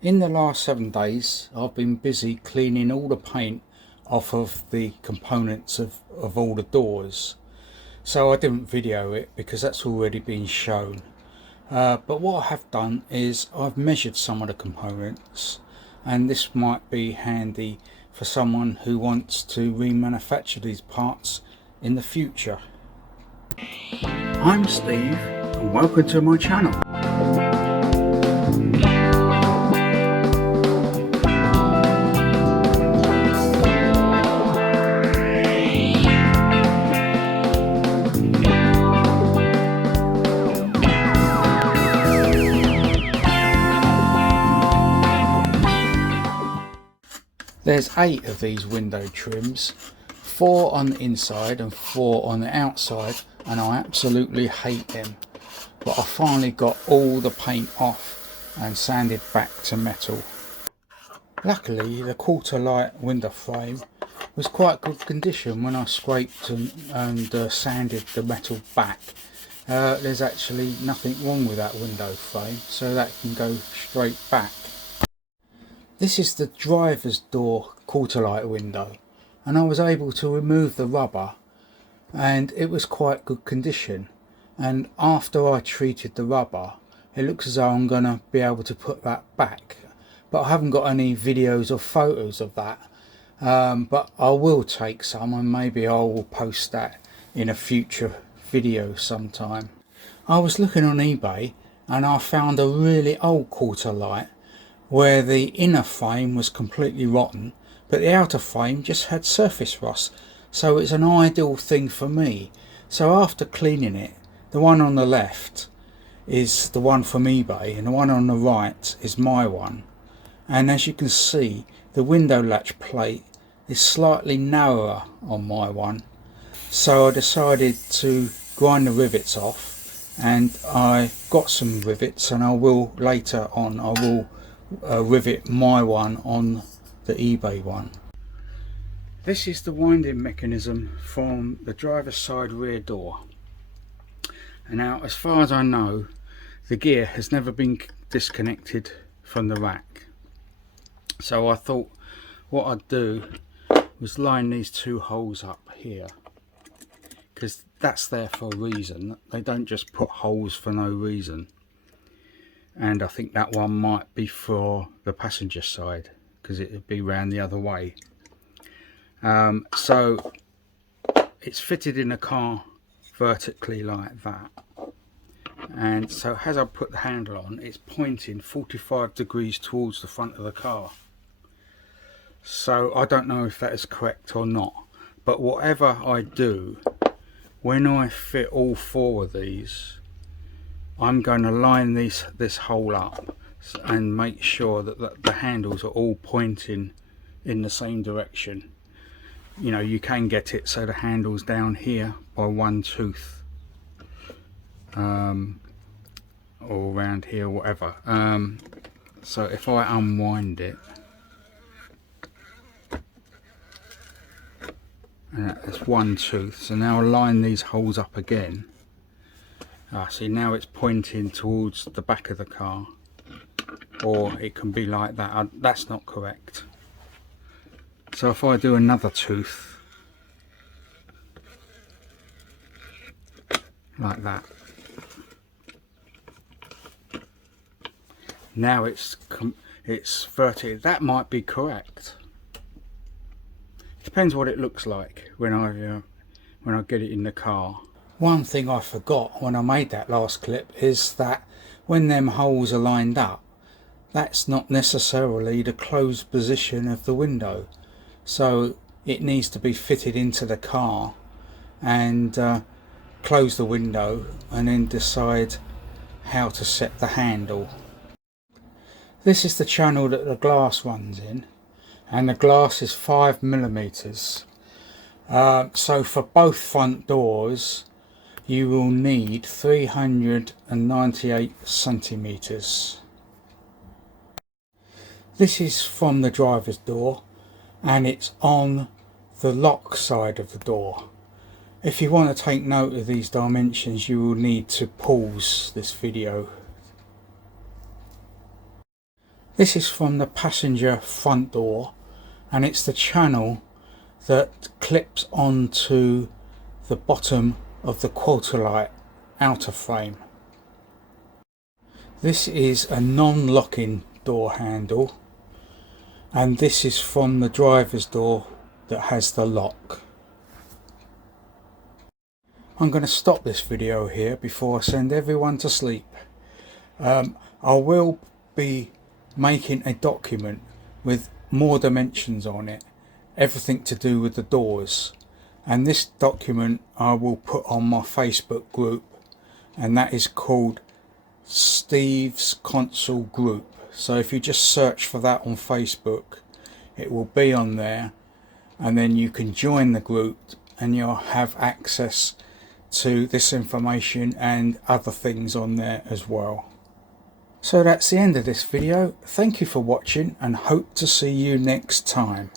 In the last 7 days I've been busy cleaning all the paint off of the components of all the doors, so I didn't video it because that's already been shown. But what I have done is I've measured some of the components, and this might be handy for someone who wants to remanufacture these parts in the future. I'm Steve and welcome to my channel. There's 8 of these window trims, 4 on the inside and 4 on the outside, and I absolutely hate them. But I finally got all the paint off and sanded back to metal. Luckily the quarter light window frame was quite good condition when I scraped and sanded the metal back. There's actually nothing wrong with that window frame, so that can go straight back. This is the driver's door quarter light window, and I was able to remove the rubber and it was quite good condition, and after I treated the rubber it looks as though I'm gonna be able to put that back, but I haven't got any videos or photos of that, but I will take some and maybe I will post that in a future video sometime. I was looking on eBay and I found a really old quarter light where the inner frame was completely rotten but the outer frame just had surface rust, so it's an ideal thing for me. So after cleaning it, the one on the left is the one from eBay and the one on the right is my one, and as you can see the window latch plate is slightly narrower on my one, so I decided to grind the rivets off, and I got some rivets and I will later on rivet my one on the eBay one. This is the winding mechanism from the driver's side rear door, and now as far as I know the gear has never been disconnected from the rack, so I thought what I'd do was line these 2 holes up here, because that's there for a reason. They don't just put holes for no reason. And I think that one might be for the passenger side because it would be round the other way. So it's fitted in a car vertically like that, and so as I put the handle on, it's pointing 45 degrees towards the front of the car. So I don't know if that is correct or not, but whatever I do, when I fit all 4 of these, I'm going to line this hole up and make sure that the handles are all pointing in the same direction. You know, you can get it so the handle's down here by 1 tooth, or around here, whatever. So if I unwind it, and that's 1 tooth, so now I'll line these holes up again. See, now it's pointing towards the back of the car, or it can be like that. That's not correct. So if I do another tooth like that, now it's vertical. That might be correct. Depends what it looks like when I get it in the car. One thing I forgot when I made that last clip is that when them holes are lined up, that's not necessarily the closed position of the window, so it needs to be fitted into the car and close the window and then decide how to set the handle. This is the channel that the glass runs in, and the glass is 5mm. So for both front doors you will need 398 centimeters. This is from the driver's door and it's on the lock side of the door. If you want to take note of these dimensions, you will need to pause this video. This is from the passenger front door, and it's the channel that clips onto the bottom of the quarter-light outer frame. This is a non-locking door handle, and this is from the driver's door that has the lock. I'm going to stop this video here before I send everyone to sleep. I will be making a document with more dimensions on it, everything to do with the doors, and this document I will put on my Facebook group, and that is called Steve's Consul group. So if you just search for that on Facebook, it will be on there, and then you can join the group and you'll have access to this information and other things on there as well. So that's the end of this video. Thank you for watching and hope to see you next time.